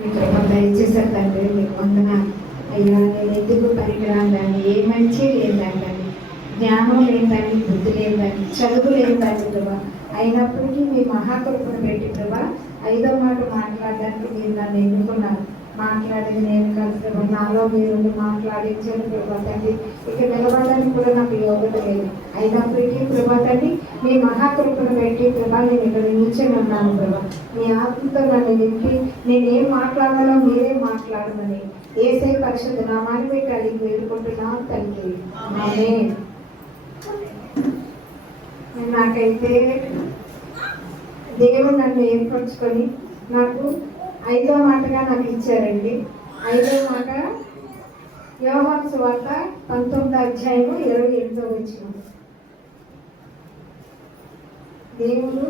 దయచేసారు తండ్రి, మీకు వందనాలు అయ్యా. నేను ఎందుకు పనికిరాను దాన్ని, ఏ మంచి లేదండి, జ్ఞానం లేదండి, బుద్ధి లేదండి, చదువు లేదండి ప్రభా. అయినప్పటికీ మీ మహాకృపను పెట్టి ప్రభా 5వ మాట మాట్లాడడానికి మీరు నన్ను ఎన్నుకున్నారు. మాట్లాడేది నేను కాదు ప్రభా, నాలో మీరు మాట్లాడించారు ప్రభా తండ్రి. ఇక నిలబడడానికి కూడా నాకు యోగ్యత లేదు. అయినప్పటికీ ప్రభా తండ్రి, మీ మహాకృపను పెట్టి ప్రభా నేను ఇక్కడ నిల్చొని ఉన్నాను ప్రభా. మీ ఆత్మతో నన్ను నింపి నేనేం మాట్లాడాలో మీరే మాట్లాడమని యేసయ్య పరిశుద్ధ నామాన్ని పెట్టి అడిగి వేడుకుంటున్నాను తండ్రి. ఆమేన్. నాకైతే దేవుడు నన్ను ఏర్పరచుకొని నాకు 5వ మాటగా నాకు ఇచ్చారండి. 5వ మాట యోహాను సువార్త 19:28. దేవుడు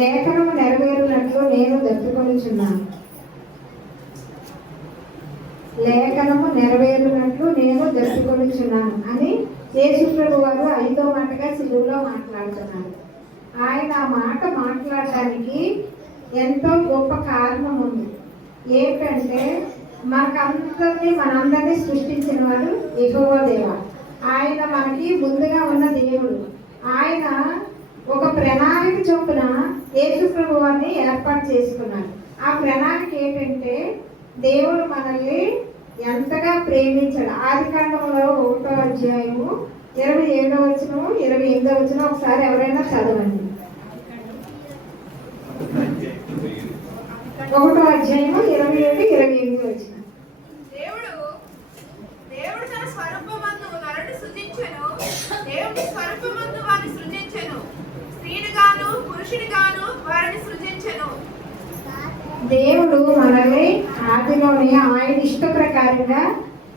లేఖనము నెరవేరునట్లు నేను దప్పుకొనుచున్నాను. లేఖనము నెరవేరునట్లు నేను దప్పుకొనుచున్నాను అని యేసుప్రభు వారు 5వ మాటగా సిలువలో మాట్లాడుతున్నారు. ఆయన ఆ మాట మాట్లాడడానికి ఎంతో గొప్ప కారణం ఉంది. ఏంటంటే మనందరినీ సృష్టించిన వాడు యెహోవా దేవుడు. ఆయన మనకి ముందుగా ఉన్న దేవుడు. ఆయన ఒక ప్రణాళిక చొప్పున యేసుప్రభు వారిని ఏర్పాటు చేసుకున్నాడు. ఆ ప్రణాళిక ఏంటంటే దేవుడు మనల్ని ఎంతగా ప్రేమించాడు. ఆదికాండంలో 1వ అధ్యాయము 27వ వచనము 28వ వచనం ఒకసారి ఎవరైనా చదవండి. 1వ అధ్యాయము 27, 28 వచనం. దేవుడు తన స్వరూపమందు నరుని సృజించెను. దేవుని స్వరూపమందు వారిని సృజించెను. స్త్రీనిగాను పురుషునిగాను వారిని సృజించెను. దేవుడు మనల్ని ఆదిలోనే ఆయన ఇష్ట ప్రకారంగా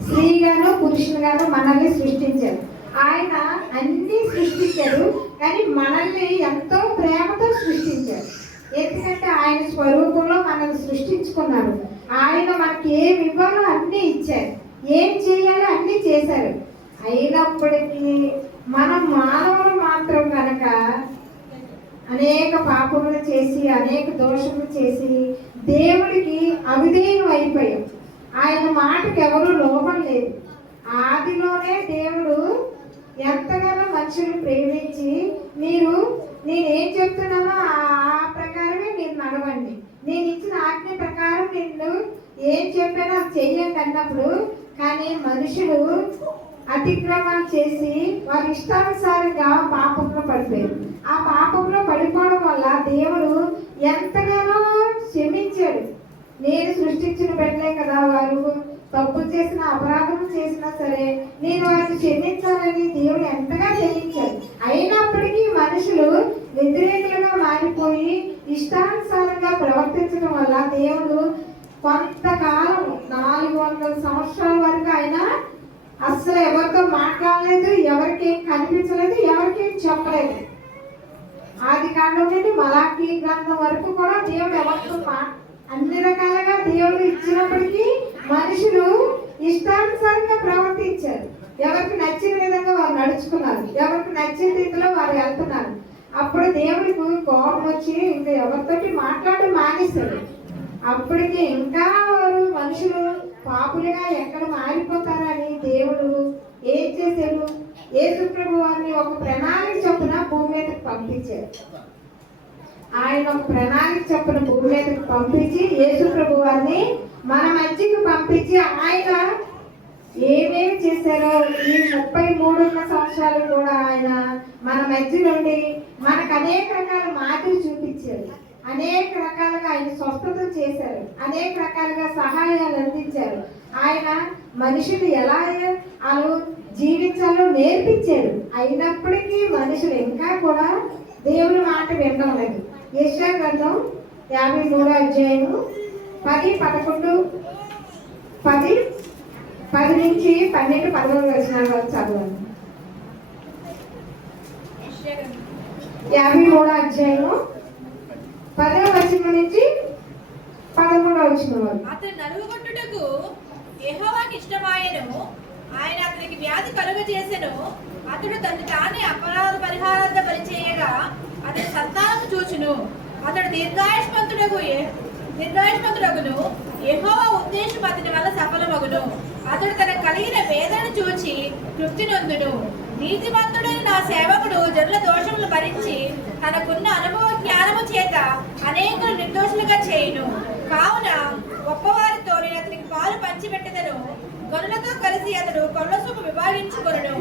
స్త్రీగాను పురుషునిగాను మనల్ని సృష్టించారు. ఆయన అన్ని సృష్టించారు, కానీ మనల్ని ఎంతో ప్రేమతో సృష్టించారు. ఎందుకంటే ఆయన స్వరూపంలో మనల్ని సృష్టించుకున్నారు. ఆయన మనకి ఏమి ఇవ్వాలో అన్నీ ఇచ్చారు, ఏం చేయాలో అన్నీ చేశారు. అయినప్పటికీ మనం మానవులు మాత్రం కనుక అనేక పాపములు చేసి అనేక దోషములు చేసి దేవుడికి అవిధేయం అయిపోయాం. ఆయన మాటకు ఎవరు లోపం లేదు. ఆదిలోనే దేవుడు ఎంతగానో మనుషులు ప్రేమించి నేనేం చెప్తున్నానో ఆ ప్రకారమే మీరు నడవండి, నేను ఇచ్చిన ఆజ్ఞ ప్రకారం నిన్ను ఏం చెప్పానో అది చెయ్యండి అన్నప్పుడు, కానీ మనుషులు అతిక్రమాలు చేసి వారి ఇష్టానుసారంగా పాపంలో పడిపోయారు. ఆ పాపంలో పడిపోవడం వల్ల దేవుడు ఎంతగానో క్షమించాడు. నేను సృష్టించిన బిడ్డలే కదా, వారు తప్పు చేసిన అపరాధం చేసినా సరే నేను వారిని క్షమించాలని దేవుడు ఎంతగా క్షమించాడు. అయినప్పటికీ మనుషులు వ్యతిరేకులుగా మారిపోయి ఇష్టానుసారంగా ప్రవర్తించడం వల్ల దేవుడు కొంతకాలం 400 సంవత్సరాల వరకు ఆయన అస్సలు ఎవరితో మాట్లాడలేదు, ఎవరికేం కనిపించలేదు, ఎవరికేం చెప్పలేదు. ఆదికాండం నుండి మలాకీ గ్రంథం వరకు కూడా దేవుడు ఎవరితో అన్ని రకాలుగా దేవుడు ఇచ్చినప్పటికీ మనుషులు ఇష్టానుసారంగా ప్రవర్తించారు. ఎవరికి నచ్చిన విధంగా వారు నడుచుకున్నారు, ఎవరికి నచ్చిన రీతిలో వారు వెళ్తున్నారు. అప్పుడు దేవుడికి కోపం వచ్చి ఇంకా ఎవరితోటి మాట్లాడడం మానేశారు. అప్పటికి ఇంకా వారు మనుషులు పాపులుగా ఎక్కడ మారిపోతారని దేవుడు ఏం చేశాడు, యేసుప్రభు వారిని ఒక ప్రణాళిక చొప్పున భూమి మీదకి పంపించారు. ఆయన ఒక ప్రణాళిక చొప్పున భూమి మీదకి పంపించి యేసుప్రభు వారిని మన మధ్యకి పంపించి ఆయన ఏమేమి చేశారో ఈ 33 సంవత్సరాలు కూడా ఆయన మన మధ్య నుండి మనకు అనేక రకాల మాటలు చూపించారు, అనేక రకాలుగా ఆయన స్వస్థతలు చేశారు, అనేక రకాలుగా సహాయాలు అందించారు. ఆయన మనుషులు ఎలా జీవించాలో నేర్పించారు. అయినప్పటికీ మనుషులు ఇంకా కూడా దేవుని మాట వినడం లేదు. యెషయా గ్రంథం 53వ అధ్యాయము 10, 11, 10 నుంచి 12, 13 వచనాల వరకు చదవండి. 53వ అధ్యాయము 10వ వచనం నుంచి 13వ వచనం వరకు. అతను నలుగుగొట్టుటకు యెహోవాకి ఇష్టమాయెను. ఆయన అతనికి వ్యాధి కలుగజేసెను. అతడు తను తానే అపరాధ పరిహారార్థ పరిచేయగా అతని సంతానము చూచును. అతడు దీర్ఘాయుష్మంతుడగును. కలుగును. అతడు తన కలిగిన వేదనను చూచి తృప్తి నొందును. నీతిమంతుడైన నా సేవకుడు జనుల దోషములు భరించి తనకున్న అనుభవ జ్ఞానము చేత అనేకులు నిర్దోషులుగా చేయును. కావున గొప్పవారితో నేను అతనికి పాలు పంచిపెట్టెదను. గనులతో కలిసి అతడు కొల్ల సొమ్ము విభాగించుకొనును.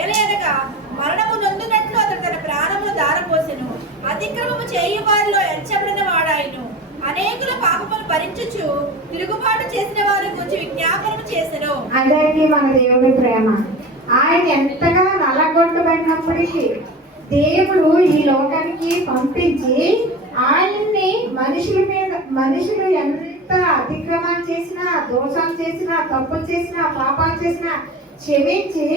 ఏలయనగా మరణము నొందునట్లు అతడు తన ప్రాణమును దారపోసెను. అతిక్రమము చేయు వారిలో ఎంచబడిన వాడాయను. అనేకుల పాపములు భరించుచు తిరుగుబాటు చేసిన వారి గురించి విజ్ఞాపనము చేసెను. అదే మన దేవుడి ప్రేమ. ఆయన ఎంతగా నల్లగొట్టబడినప్పటికీ దేవుడు ఈ లోకానికి పంపించి ఆయన్ని మనుషులు ఎంత అతిక్రమాలు చేసినా, దోషాలు చేసినా, తప్పులు చేసినా, పాపాలు చేసినా క్షమించి,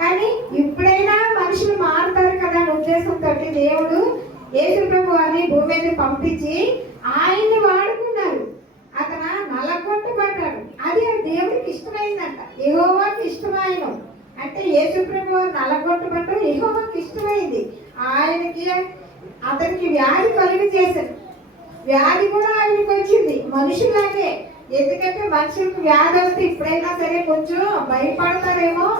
కానీ ఇప్పుడైనా మనుషులు మారుతారు కదా అనే ఉద్దేశంతో దేవుడు యేసు ప్రభు వారిని భూమి మీద పంపించి ఆయన్ని వాడుకున్నారు. అతను నల్లగొట్టబడ్డాడు. అది దేవుడికి ఇష్టమైందంట, యెహోవాకి ఇష్టమైన. అంటే యేసు ప్రభు వారు నల్లగొట్టబడ్డం యెహోవాకి ఇష్టమైంది. అతనికి వ్యాధి కలుగు చేశారు. వ్యాధి కూడా ఆయనకి వచ్చింది మనుషులాగే. ఎందుకంటే మనుషులకు వ్యాధి వస్తే ఇప్పుడైనా సరే కొంచెం భయపడతారేమో,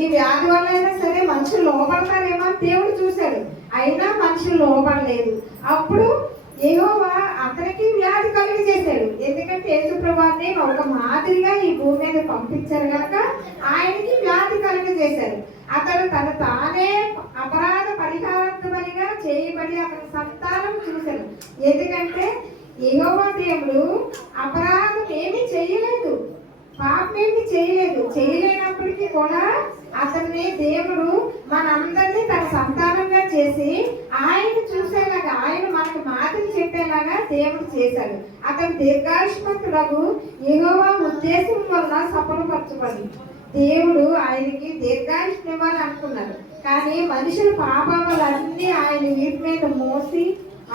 ఈ వ్యాధి వల్ల అయినా సరే మనుషులు లోపడతారేమో అని దేవుడు చూశాడు. అయినా మనుషులు లోపడలేదు. అప్పుడు యెహోవా అతనికి వ్యాధి కలుగు చేశాడు. ఎందుకంటే యేసు ప్రభువుని ఒక మాదిరిగా ఈ భూమి మీద పంపించారు కనుక ఆయనకి వ్యాధి కలుగు చేశారు. అతను తానే అపరాధ పరిహారార్థమనిగా చేయబడి అతని సంతానం చూశాడు. ఎందుకంటే యెహోవా దేవుడు అపరాధం ఏమీ చేయలేదు, పాపం ఏమీ చేయలేనప్పటికీ కూడా అతన్ని దేవుడు మనందరినీ తన సంతానంగా చేసి ఆయన చూసేలాగా, ఆయన మనకు మాటలు చెప్పేలాగా దేవుడు చేశాడు. అతను దీర్ఘాయుష్మంతులకు యెహోవా ఉద్దేశం వల్ల సఫలపరచబడి దేవుడు ఆయనకి దీర్ఘాయుష్ని ఇవ్వాలి అనుకున్నాడు. కానీ మనుషుల పాపాలన్నీ ఆయన వీటి మీద మోసి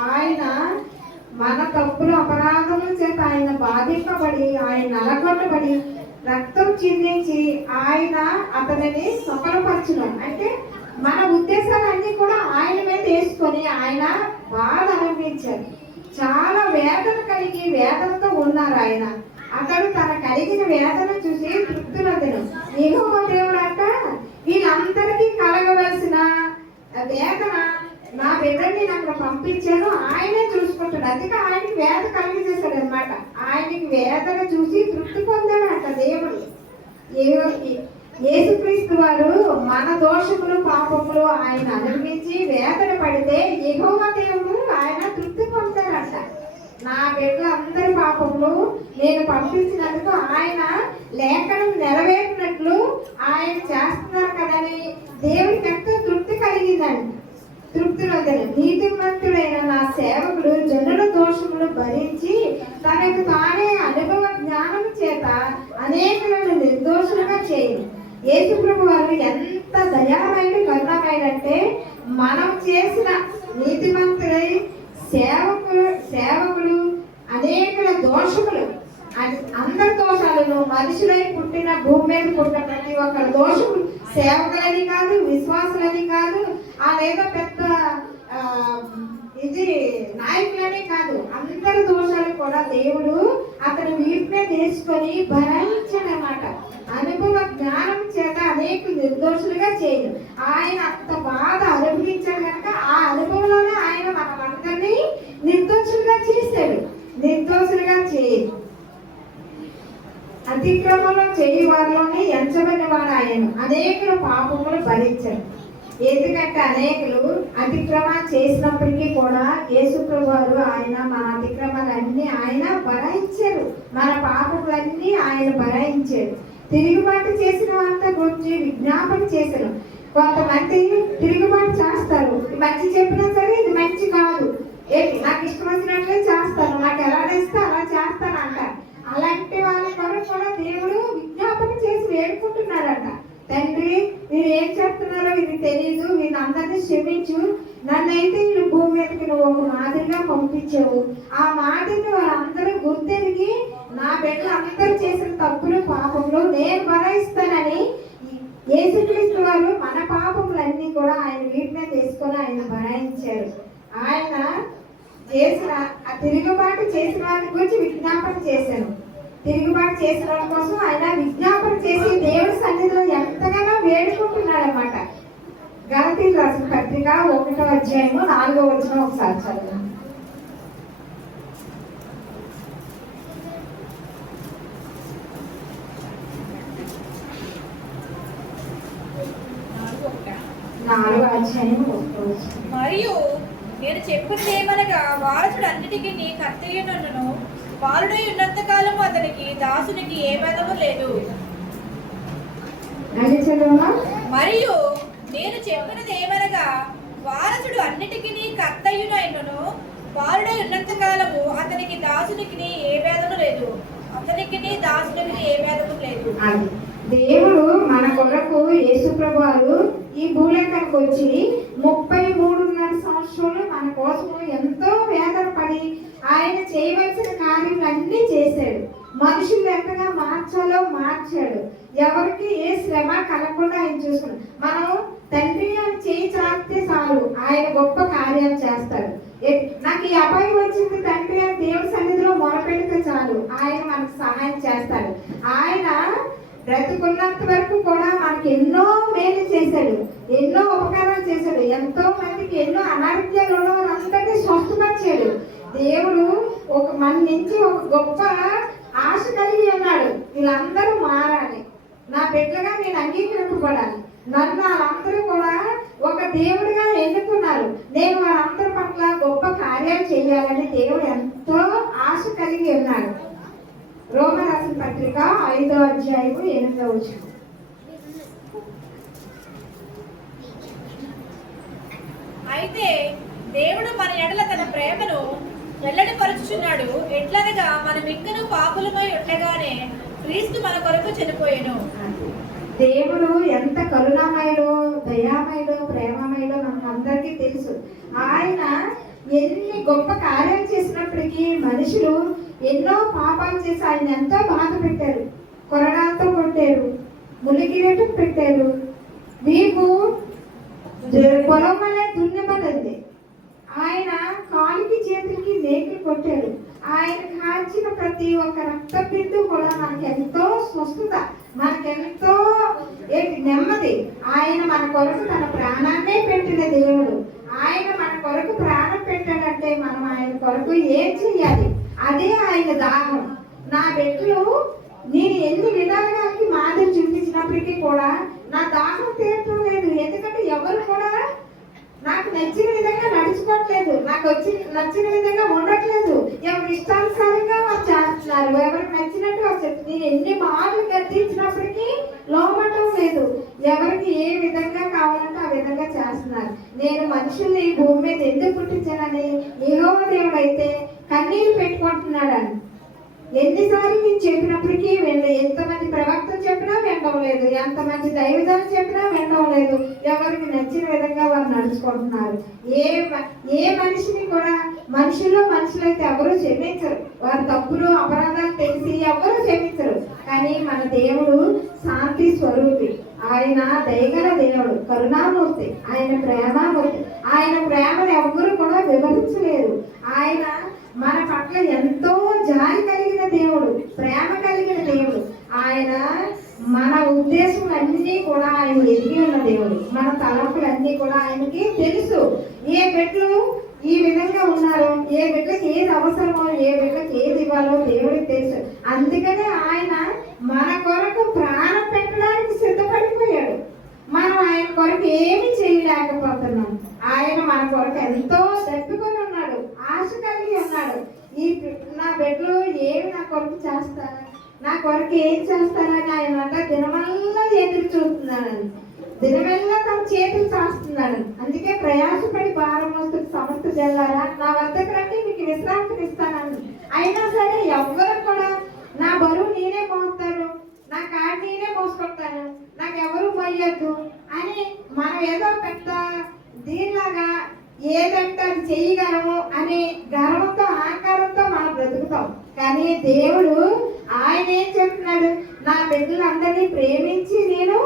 ఆయన మన తప్పులు అపరాధముల చేత ఆయన బాధింపబడి, ఆయన నలగొట్టబడి, రక్తం చిందించి ఆయన అతనిని సఫలపరచును. అంటే మన ఉద్దేశాలన్నీ కూడా ఆయన మీద వేసుకొని ఆయన బాధ అనుభవించారు. చాలా వేదన కలిగి వేదనతో ఉన్నారు ఆయన. అతడు తన కలిగిన వేదన చూసి తృప్తునందును. యెహోవా దేవుడు అంట వీళ్ళందరికీ కలగవలసిన వేదన నా బిడ్డని నాకు పంపించాను, ఆయనే చూసుకుంటాడు. అందుకే ఆయనకి వేద కలిగి చేశాడు అనమాట. ఆయనకి వేదన చూసి తృప్తి పొందాడంట దేవుడు. యేసుక్రీస్తు వారు మన దోషములు పాపములు ఆయన అనుభవించి వేదన పడితే యెహోవా దేవుడు ఆయన తృప్తి పొందాడంట. నా బిడ్డలు అందరి పాపములు నేను పంపించినందుకు ఆయన లేఖనం నెరవేరినట్లు ఆయన చేస్తున్నారు కదని దేవుడికి ఎంతో తృప్తి కలిగిందండి. తృప్తినందను. నీతిమంతుడైన నా సేవకుడు జనుల దోషములు భరించి తనకు తానే అనుభవ జ్ఞానం చేత అనేకులను నిర్దోషులుగా చేయను. యేసు ప్రభు వారు ఎంత దయామైన కరుణమైనంటే మనం చేసిన నీతిమంతుడై సేవకుడు అనేకుల దోషములు, అందరి దోషాలను మనుషులై పుట్టిన భూమి మీద పుట్టిన ప్రతి ఒక్కరి దోషములు, సేవకులని కాదు, విశ్వాసులని కాదు, లేదా పెద్ద నాయకులనే కాదు, అందరి దోషాలు కూడా దేవుడు అతను వీటి మీద తీసుకొని భరించాడనమాట. అనుభవ జ్ఞానం చేత అనేక నిర్దోషులుగా చేయదు. ఆయన అంత బాధ అనుభవించాడు కనుక ఆ అనుభవంలోనే ఆయన మనమందరినీ నిర్దోషులుగా చేశాడు. నిర్దోషులుగా చేయదు. అతిక్రమంలో చేయి వారిలోనే ఎంచబడిన వాడు ఆయన. అనేకులు పాపములు భరించాడు. ఎందుకంటే అనేకులు అతిక్రమాలు చేసినప్పటికీ కూడా యేసు ప్రభు వారు ఆయన మన అతిక్రమాలన్నీ ఆయన భరించారు, మన పాపములన్నీ ఆయన భరించాడు. తిరుగుబాటు చేసిన వారంతా గురించి విజ్ఞాపన చేశారు. కొంతమంది తిరుగుబాటు చేస్తారు, మంచి చెప్పినా సరే ఇది మంచి కాదు, ఏంటి నాకు ఇష్టం వచ్చినట్లే చేస్తాను, నాకు ఎలా ఇస్తే అలా చేస్తాను అంటారు. అలాంటి వాళ్ళ కొరకు కూడా దేవుడు విజ్ఞాపన చేసి వేడుకుంటున్నారంట. తండ్రి మీరు ఏం చెప్తున్నారో ఇది తెలియదు, వీళ్ళ అందరినీ క్షమించు, నన్నైతే వీళ్ళు భూమి మీదకి నువ్వు ఒక మాదిరిగా పంపించావు, ఆ మాదిరిని వాళ్ళందరూ గుర్తెరిగి నా బిడ్డలు అందరూ చేసిన తప్పులు పాపములు నేను భరిస్తానని యేసుక్రీస్తు వారు మన పాపములన్నీ కూడా ఆయన వీటి మీద తీసుకొని ఆయన భరాయించారు. ఆయన చేసిన ఆ తిరుగుబాటు చేసిన వారి గురించి విజ్ఞాపన చేశాను. తిరుగుబాటు చేసిన వాళ్ళ కోసం ఆయన విజ్ఞాపన చేసి దేవుడి సన్నిధిలో ఎంతగానో వేడుకుంటున్నాడు అనమాట. గలతీయులకు రాసిన పత్రిక 1వ అధ్యాయము 4వ వచనం ఒకసారి చదువు. మరియు నేను చెప్పింది ఏమనగా వారసుడు అన్నిటికీ కర్తయ్యను బాలుడై ఉన్నంత కాలము అతనికి దాసునికి ఏ భేదము లేదు. మరియు నేను చెప్పినది ఏమనగా వారసుడు అన్నిటికీ కర్తయ్యునైనను బాలుడై ఉన్నంత కాలము అతనికి దాసునికి ఏ భేదము లేదు. అతనికి దాసునికి ఏ భేదము లేదు. దేవుడు మన కొరకు యేసుప్రభు వారు ఈ భూలోకానికి వచ్చి 33.5 సంవత్సరాలు మన కోసం ఎంతో వేదన పడి ఆయన చేయవలసిన కార్యములన్నీ చేశాడు. మనుషులు ఎంతగా మార్చాలో మార్చాడు. ఎవరికి ఏ శ్రమ కలగకుండా ఆయన చూసుకున్నాడు. మనం తండ్రి అని చేయి చాపితే చాలు ఆయన గొప్ప కార్యాలు చేస్తాడు. నాకు ఈ అపాయం వచ్చింది తండ్రి అని దేవుడి సన్నిధిలో మొరపెడితే చాలు ఆయన మనకు సహాయం చేస్తాడు. ఆయన బ్రతుకున్నంత వరకు కూడా మనకి ఎన్నో మేలు చేశాడు, ఎన్నో ఉపకారాలు చేశాడు. ఎంతో మందికి ఎన్నో అనారోగ్యాలు ఉన్న వాళ్ళందరినీ స్వస్థపరిచాడు. దేవుడు మన నుంచి ఒక గొప్ప ఆశ కలిగి ఉన్నాడు. వీళ్ళందరూ మారాలి, నా బిడ్డగా నేను అంగీకరింపబడాలి. నన్ను వాళ్ళందరూ కూడా ఒక దేవుడిగా ఎన్నుకున్నారు. నేను వాళ్ళందరి పట్ల గొప్ప కార్యాలు చేయాలని దేవుడు ఎంతో ఆశ కలిగి ఉన్నాడు. రోమా రాసిన పత్రిక 5వ అధ్యాయము 8వ వచనం. అయితే దేవుడు మన ఎడల తన ప్రేమను వెల్లడిపరుచుచున్నాడు. ఎట్లనగా మనం ఇంకను పాపులమై ఉండగానే క్రీస్తు మన కొరకు చనిపోయెను. దేవుడు ఎంత కరుణామయుడో, దయామయుడో, ప్రేమమయుడో మనకు అందరికీ తెలుసు. ఆయన ఎన్ని గొప్ప కార్యాలు చేసినప్పటికీ మనుషులు ఎన్నో పాపాలు చేసి ఆయన ఎంతో బాధ పెట్టారు. కొరడాలతో కొట్టారు, ములిగిరేటు పెట్టారు, వీపు పొలం వల్లే దున్నబడింది. ఆయన కాలికి చేతులకి మేకులు కొట్టారు. ఆయన కాల్చిన ప్రతి ఒక్క రక్త బిందు కూడా మనకి ఎంతో స్వస్థత, మనకెంతో నెమ్మది. ఆయన మన కొరకు తన ప్రాణాన్నే పెట్టిన దేవుడు. ఆయన మన కొరకు ప్రాణం పెట్టాడంటే మనం ఆయన కొరకు ఏం చెయ్యాలి? అదే ఆయన దాహం. నా బిడ్డలు నేను ఎన్ని విధాలుగా మాదిరి చూపించినప్పటికీ కూడా నా దాహం తీరటం లేదు. ఎందుకంటే ఎవరు కూడా నాకు నచ్చిన విధంగా నడుచుకోవట్లేదు, నాకు నచ్చిన విధంగా ఉండట్లేదు. ఎవరి ఇష్టానుసారంగా వాళ్ళు చేస్తున్నారు, ఎవరికి నచ్చినట్టు వాళ్ళు. నేను ఎన్ని మార్లు గద్దించినప్పటికీ లోపడటం లేదు. ఎవరికి ఏ విధంగా కావాలంటే ఆ విధంగా చేస్తున్నారు. నేను మనుషుల్ని ఈ భూమి మీద ఎందుకు పుట్టించానని యెహోవా దేవుడు అయితే కన్నీరు పెట్టుకుంటున్నాడని ఎన్నిసార్లు నేను చెప్పినప్పటికీ ఎంతమంది ప్రవక్తలు చెప్పినా వినడం లేదు, ఎంతమంది దైవజనులు చెప్పినా వినడం లేదు. ఎవరికి నచ్చిన విధంగా వారు నడుచుకుంటున్నారు. ఏ మనిషిని కూడా మనుషులైతే ఎవరు క్షమించరు. వారి తప్పులు అపరాధాలు తెలిసి ఎవరు క్షమించరు. కానీ మన దేవుడు శాంతి స్వరూపి. ఆయన దయగల దేవుడు, కరుణామూర్తి, ఆయన ప్రేమామూర్తి. ఆయన ప్రేమను ఎవరు కూడా వివరించలేరు. ఆయన మన పట్ల ఎంతో జాలి కలిగిన దేవుడు, ప్రేమ కలిగిన దేవుడు. ఆయన మన ఉద్దేశములన్నీ కూడా ఆయన ఎదిగి ఉన్న దేవుడు. మన తలంపులన్నీ కూడా ఆయనకి తెలుసు. ఏ బిడ్డలు ఈ విధంగా ఉన్నారు, ఏ బిడ్డకి ఏది అవసరమో, ఏ బిడ్డకి ఏది ఇవ్వాలో దేవుడికి తెలుసు. అందుకనే ఆయన మన కొరకు ప్రాణం పెట్టడానికి సిద్ధపడిపోయాడు. మనం ఆయన కొరకు ఏమి చేయలేకపోతున్నాం. ఆయన మన కొరకు ఎంతో తప్పుకొని ఉన్నాడు, ఆశ కలిగి ఉన్నాడు. నా బిడ్డలు ఏమి నా కొరకు చేస్తారా, నా కొరకు ఏం చేస్తారని ఆయన అంట దినమల్లా ఎదురు చూస్తున్నాడని, దినమెల్లా తన చేతులు చాస్తున్నాడు. అందుకే ప్రయాసపడి భారం వస్తుంది సమస్త జల్లారా నా వద్దకు రండి, మీకు విశ్రాంతిని ఇస్తానని. అయినా సరే ఎవ్వరు కూడా నా బరువు నేనే మోస్తాను, నా కాడి నేనే మోసుకుంటాను, నాకు ఎవరు మొయ్యద్దు అని మనం ఏదో పెద్ద దీనిలాగా ఏదంటే అది చేయగలము అనే గర్వంతో అహంకారంతో మనం బ్రతుకుతాం. కానీ దేవుడు ఆయన ఏం చెప్తున్నాడు? నా బిడ్డలందరినీ ప్రేమించి నేను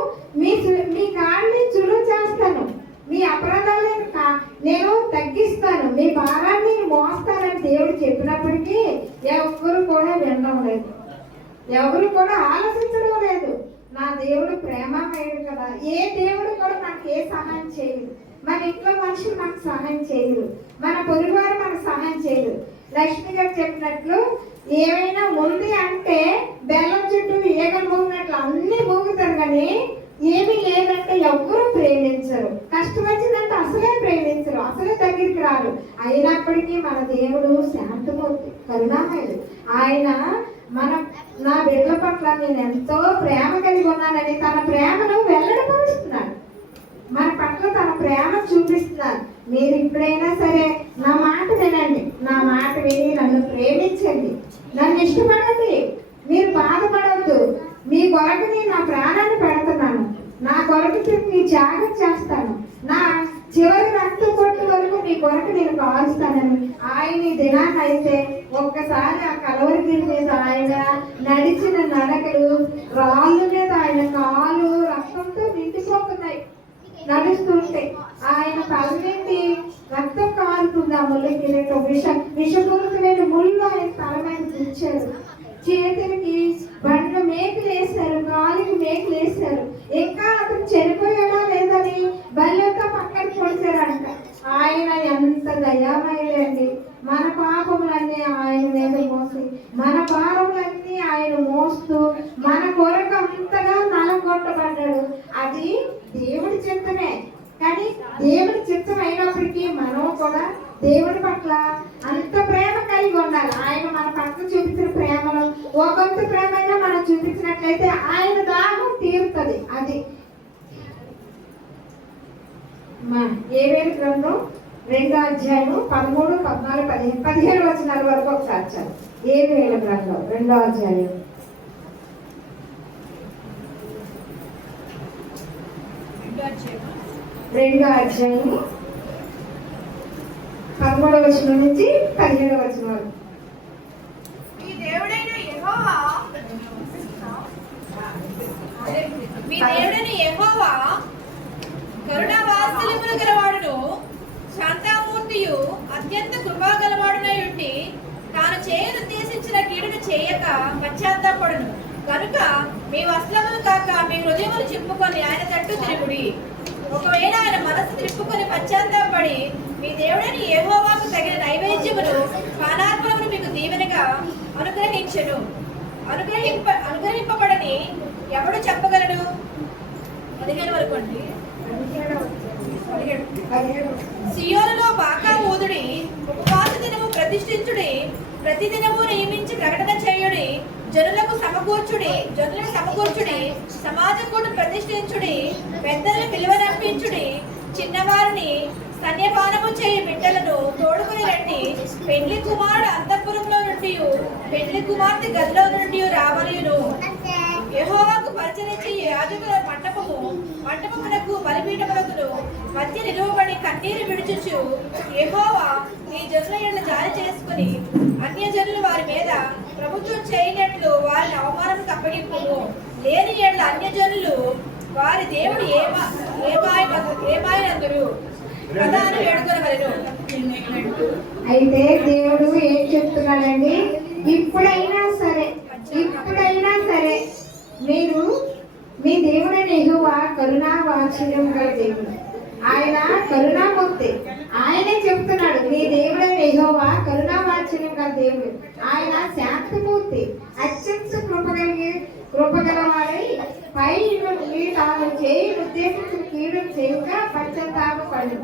మీ కాళ్ళని చురువు చేస్తాను, మీ అపరాధాలను నేను తగ్గిస్తాను, మీ భారాన్ని నేను మోస్తానని దేవుడు చెప్పినప్పటికీ ఎవరు కూడా వినడం లేదు. ఎవరు కూడా ఆలోచించడం లేదు. నా దేవుడు ప్రేమమయుడు కదా. ఏ దేవుడు కూడా మనకి ఏ సహాయం చేయదు. మన ఇంట్లో మనుషులు మనకు సహాయం చేయరు, మన పొరుగువారు మనకు సహాయం చేయరు. లక్ష్మి గారు చెప్పినట్లు ఏమైనా ఉంది అంటే బెల్లం చుట్టూ ఈగలు మూగినట్లు అన్ని మూగుతారు, కానీ ఏమీ లేదంటే ఎవ్వరూ ప్రేమించరు. కష్టం వచ్చిందంటే అసలే ప్రేమించరు, అసలే దగ్గరికి రారు. అయినప్పటికీ మన దేవుడు శాంతమూర్తి, కరుణామయుడు. ఆయన నా బిడ్డల పట్ల నేను ఎంతో ప్రేమ కలిగి ఉన్నానని తన ప్రేమను వెల్లడిపరుస్తున్నాడు. మన పట్ల తన ప్రేమ చూపిస్తున్నారు. మీరు ఇప్పుడైనా సరే నా మాట వినండి, నా మాట విని నన్ను ప్రేమించండి, నన్ను ఇష్టపడండి. మీరు బాధపడవద్దు. మీ కొరకు నేను నా ప్రాణాన్ని పెడుతున్నాను, నా కొరకు మీ త్యాగం చేస్తాను, నా చివరి రక్తం కొట్టు వరకు మీ కొరకు నేను కాల్స్తానని ఆయన ఈ దినాన్ని అయితే ఒక్కసారి ఆ కలవరి మీద ఆయన నడిచిన నడకలు, రాళ్ళ మీద ఆయన కాలు రక్తంతో నిండిపోతున్నాయి. నడుస్తుంటే ఆయన తల నుండి రక్తం కారుతుంది. ఆ ముళ్ళ కిరీటం విషపూరితమైన ముళ్ళు ఆయన తల మీద కూర్చారు. చేతులకి బండ్లు మేకులు వేశారు, కాలికి మేకులు వేశారు. ఇంకా అతను చనిపోయాడా లేదని బల్లెతో పక్కన పొడిచారంట. ఆయన ఎంత దయామయుడండి. మన పాపములన్నీ ఆయన మీద మోసి, మన భారములన్నీ ఆయన మోస్తూ మన కొరకు అంతగా నలగొట్టబడ్డాడు. అది దేవుడి చిత్తమే. కానీ దేవుడి చిత్తం అయినప్పటికీ మనం కూడా దేవుడి పట్ల అంత ప్రేమ కలిగి ఉండాలి. ఆయన మన పట్ల చూపించిన ప్రేమలో ఒకంత ప్రేమైనా మనం చూపించినట్లయితే ఆయన దాహం తీరుతుంది. అది ఏవేలు గ్రంథం 2వ అధ్యాయం 13, 14, 15 వచనాల వరకు ఒకసారి చాలు. ఏవేలు గ్రంథం 2వ అధ్యాయం 13వ వచనం నుంచి 15వ వచనం వరకు. మీ దేవుడైన యెహోవా కరుణావాత్సల్యములు గలవాడును, శాంతామూర్తియు, అత్యంత కృపా గలవాడునై ఉండి తాను చేయనుద్దేశించిన కీడును చేయక పశ్చాత్తాపడును కనుక మీ వస్త్రములు కాక మీ హృదయములు చింపుకొని ఆయన తట్టు తిరుగుడి. ఒకవేళ ఆయన మనసు త్రిప్పుకొని పశ్చాత్తాపడి మీ దేవుడని యెహోవాకు తగిన నైవేద్యమును పానార్పణమును మీకు దీవెనగా అనుగ్రహింపబడని ఎవడు చెప్పగలడు? 15 వరకు అండి. సియోనులో బాకా ఊదుడి, ఉపవాస దినము ప్రతిష్ఠించుడి, ప్రతి దినము నియమించి ప్రకటన చేయుడి, జనులకు సమకూర్చుడి, సమాజం కూడా ప్రతిష్ఠించుడి, పెద్దలను పిలువనంపించుడి, చిన్నవారిని స్తన్యపానము చేయి బిడ్డలను తోడుకుని రండి. పెండ్లి కుమారుడు అంతఃపురంలో నుండి, పెండ్లి కుమార్తె గదిలో నుండి రావలయును. యెహోవాకు పరిచర్య చేయు యాజకుల మంటపమునకు బలిపీఠమునకును మధ్య నిలువబడి కన్నీరు విడుచుచు, యెహోవా ఈ జనుల యందు జారి చేసుకుని అన్యజనులు వారి మీద ప్రభుత్వం చేయనట్లు వారిని అవమానముకు అప్పగింపుము. లేని యందు అన్యజనులు వారి దేవుడు ఏమాయనందురు ప్రధాన వేడుకొనవలెను. అయితే దేవుడు ఏం చెప్తున్నాడండి? ఇప్పుడైనా సరే మీరు మీ దేవుడైన యెహోవా కరుణావాత్సల్యం గల దేవుడు. ఆయన కరుణామూర్తి. ఆయనే చెప్తున్నాడు, మీ దేవుడైన యెహోవా కరుణావాత్సల్యం గల దేవుడు. ఆయన శాంతమూర్తి, అత్యంత కృపగలవాడై పై తాను చేయి ఉద్దేశించిన కీడును చేయక పశ్చాత్తాపపడు.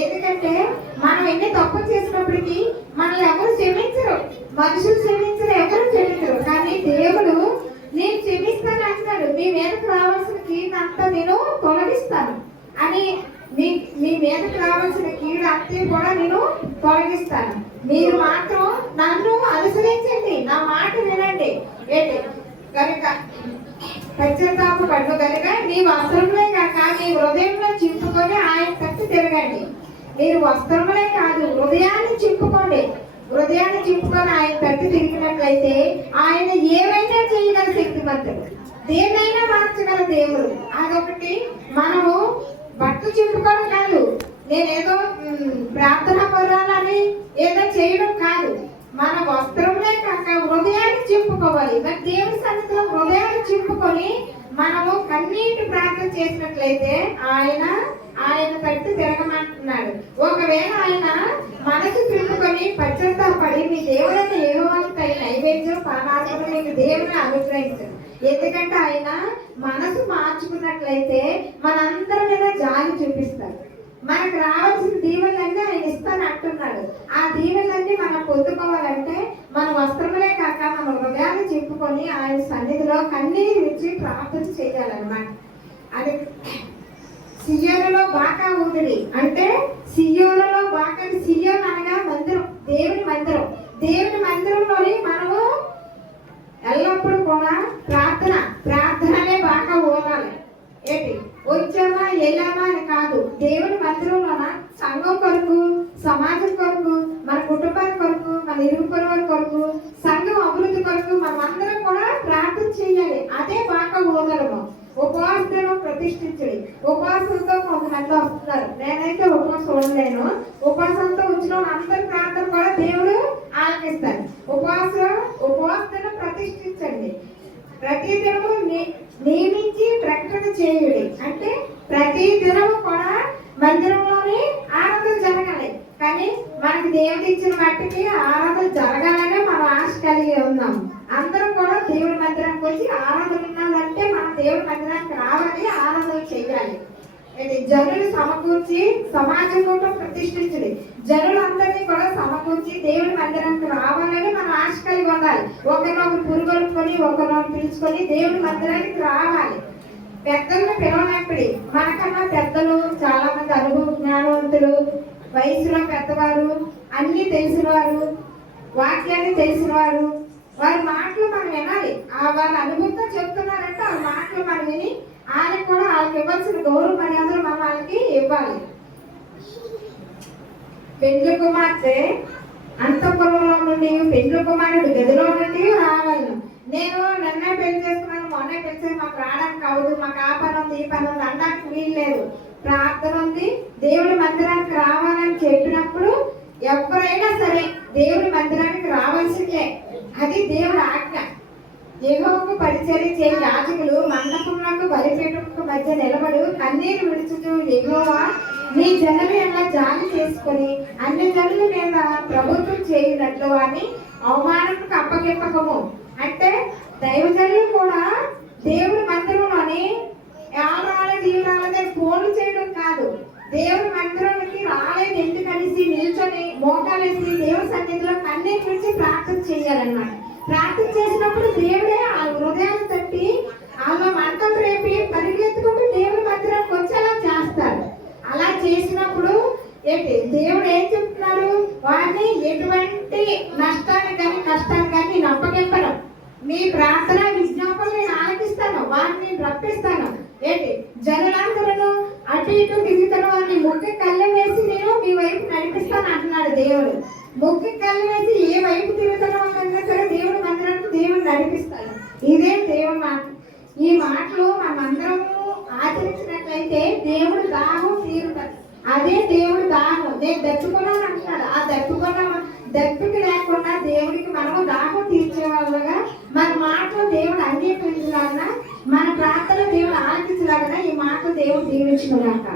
ఎందుకంటే మనం ఎన్ని తప్పు చేసినప్పటికీ మనల్ని ఎవరు క్షమించరు, మనుషులు క్షమించరు, ఎవరు క్షమించరు. కానీ దేవుడు నేను క్షమిస్తాను అంటాడు. మీ మీదకు రావాల్సిన కీడు అంతా నేను తొలగిస్తాను అని, మీ మీదకు రావాల్సిన కీడు అంతా కూడా నేను తొలగిస్తాను. మీరు మాత్రం నన్ను అనుసరించండి, నా మాట వినండి. ఏంటి కనుక పశ్చాత్తాపపడు కనుక మీ వస్త్రములే కాక మీ హృదయంలో చింపుకొని ఆయన తట్టు తిరగండి. మీరు వస్త్రములే కాదు, హృదయాన్ని చింపుకొని ఆయన తట్టు తిరిగినట్లయితే ఆయన ఏమైనా చేయగల శక్తిమంతుడు, దేన్నైనా మార్చగల దేవుడు. అదొకటి. మనము బట్టు చింపుకోవడం కాదు, నేనేదో ప్రార్థన పరాలని ఏదో చేయడం కాదు. మన వస్త్రములే కాక హృదయాన్ని చింపుకోవాలి. మరి దేవుని సన్నిధిలో హృదయాన్ని చింపుకొని మనము కన్నీటి ప్రార్థన చేసినట్లయితే ఆయన తట్టు తిరగమంటున్నాడు. ఒకవేళ ఆయన మనసు చింపుకొని పశ్చాత్తాపడి మీ దేవుడైన యెహోవాకు తగిన నైవేద్యం పానార్పణ మీకు దేవుని అనుగ్రహించడు. ఎందుకంటే ఆయన మనసు మార్చుకున్నట్లయితే మనందరి మీద జాలి చూపిస్తాడు. మనకు రావాల్సిన దీవెనలన్నీ ఆయన ఇస్తాను అంటున్నాడు. ఆ దీవెనలన్నీ మనం పొందుకోవాలంటే మన వస్త్రములే కాక మన హృదయాన్ని చెప్పుకొని ఆయన సన్నిధిలో కన్నీరు విడిచి ప్రార్థన చేయాలన్నమాట. అది సియోనులో బాకా ఊదిడి అంటే సియోనులో బాకా, సియోన్ అనగా మందిరం, దేవుని మందిరం. దేవుని మందిరంలోని మనము ఎల్లప్పుడూ కూడా ప్రార్థననే బాగా ఊదాలి. ఏంటి వచ్చామా వెళ్ళామా అని కాదు. దేవుని మందిరంలోన సంఘం కొరకు, సమాజం కొరకు, మన కుటుంబాల కొరకు, మన ఇరుగు పొరుగు కొరకు, సంఘం అభివృద్ధి కొరకు మనం అందరం కూడా ప్రార్థన చేయాలి. అదే బాగా ఊదలము. ఉపవాసాలను ప్రతిష్ఠించండి. ఉపవాసంతో కొంతమంది వస్తున్నారు. నేనైతే ఉపవాసం ఉండలేను. ఉపవాసంతో వచ్చిన అందరి ప్రార్థన కూడా దేవుడు ఆలకిస్తాడు. ఉపవాసాలను ప్రతిష్ఠించండి. ప్రతి దినము నియమించి ప్రకటన చేయుడి అంటే ప్రతి దినము కూడా మందిరంలోనే ఆరాధన జరగాలి. కానీ మనకి దేవుడు ఇచ్చిన మట్టికి ఆరాధన జరగాలనే మనం ఆశ కలిగి ఉన్నాం. అందరం కూడా దేవుడి మందిరానికి వచ్చి ఆరాధన ఉన్నదంటే మనం దేవుడి మందిరానికి రావాలి, ఆరాధన చేయాలి. జనులు సమకూర్చి సమాజం కూడా ప్రతిష్ఠించండి. జనులందరినీ కూడా సమకూర్చి దేవుడి మందిరానికి రావాలని మనం ఆశ కలిగి ఉండాలి. ఒకరినొకరు పురుగొలుపుకొని ఒకరినొకరు పిలుచుకొని దేవుడి మందిరానికి రావాలి. పెద్దలను పిలవనప్పుడు మనకన్నా పెద్దలు, చాలా మంది అనుభవ జ్ఞానవంతులు, వయసులో పెద్దవారు, అన్ని తెలిసిన వారు, వాక్యాన్ని తెలిసిన వారు, వారి మాటలు మనం వినాలి. వారి అనుభూతితో చెప్తున్నారంటే ఆ మాటలు మనం విని వాళ్ళకి కూడా వాళ్ళకి ఇవ్వాల్సిన గౌరవ మర్యాదలు మనం వాళ్ళకి ఇవ్వాలి. పెండ్లి కుమార్తె అంతఃపురంలో నుండి, పెండ్లి కుమారుడు గదిలో నుండి రావాలను. నేను నిన్నే పెళ్లి చేసుకున్నాను, మొన్నే పెళ్లి, మాకు రావడానికి అవ్వదు, మాకు ఆ పని ఉంది ఈ పని ఉంది అనడానికి వీలు లేదు. ప్రార్థన ఉంది. దేవుడి మందిరానికి రావాలని చెప్పినప్పుడు ఎవరైనా సరే దేవుడి మందిరానికి రావాల్సిందే. అది దేవుడి ఆజ్ఞ. యెహోవాకు పరిచర్య చేయ యాజకులు మండపమునకు బలిపీఠమునకు మధ్య నిలబడు కన్నీరు విడుచుచు యెహోవా నీ జనులు ఎలా జాలి చేసుకొని అన్ని జనుల మీద ప్రభుత్వం చేయునట్లు వారిని అవమానములకు అప్పగింపకము. అంటే దైవజనులు కూడా దేవుడి మందిరంలోని రాలేదు ఫోన్లు చేయడం కాదు. దేవుడి మందిరానికి రాలేదు ఎందుకనేసి నిల్చొని మోకాలేసి దేవుడి సన్నిధిలో కన్నీరు విడిచి ప్రార్థన చేయాలన్నమాట. ప్రార్థన చేసినప్పుడు దేవుడే ఆ హృదయాన్ని తట్టి వాళ్ళ మంటలు రేపి పరిగెత్తుకుంటూ దేవుడి మందిరానికి వచ్చేలా చేస్తాడు. అలా చేసినప్పుడు ఏంటి దేవుడు ఏం చెప్తున్నారు? వారిని ఎటువంటి నష్టాన్ని కానీ కష్టాన్ని కానీ నేను అప్పగింపను. మీ ప్రార్థన విజ్ఞాపనలు నేను ఆలకిస్తాను, వారిని రప్పిస్తాను. ఏంటి జనులందరూ అటు ఇటు తిరుగుతున్న వారిని ముక్కి కళ్ళెం వేసి నేను మీ వైపు నడిపిస్తాను అంటున్నాడు దేవుడు. ముక్కి కళ్ళు వేసి ఏ వైపు తిరుగుతున్న వాళ్ళన్నా సరే దేవుడు మందిరానికి దేవుడు నడిపిస్తాడు. ఇదే దేవుడు మాట. ఈ మాటలు మనమందరము ఆచరించినట్లయితే దేవుడు దాహం తీరుతాడు. అదే దేవుడు దాహం. నేను దప్పుకున్నాను అంటున్నాడు. ఆ దప్పుకి లేకుండా దేవుడికి మనము దాహం తీర్చే వాళ్ళగా మన మాటలు దేవుడు అంగీకరించలాగా, మన ప్రార్థన దేవుడు ఆలకించలాగా ఈ మాటలు దేవుడు దీవించుకున్నాక.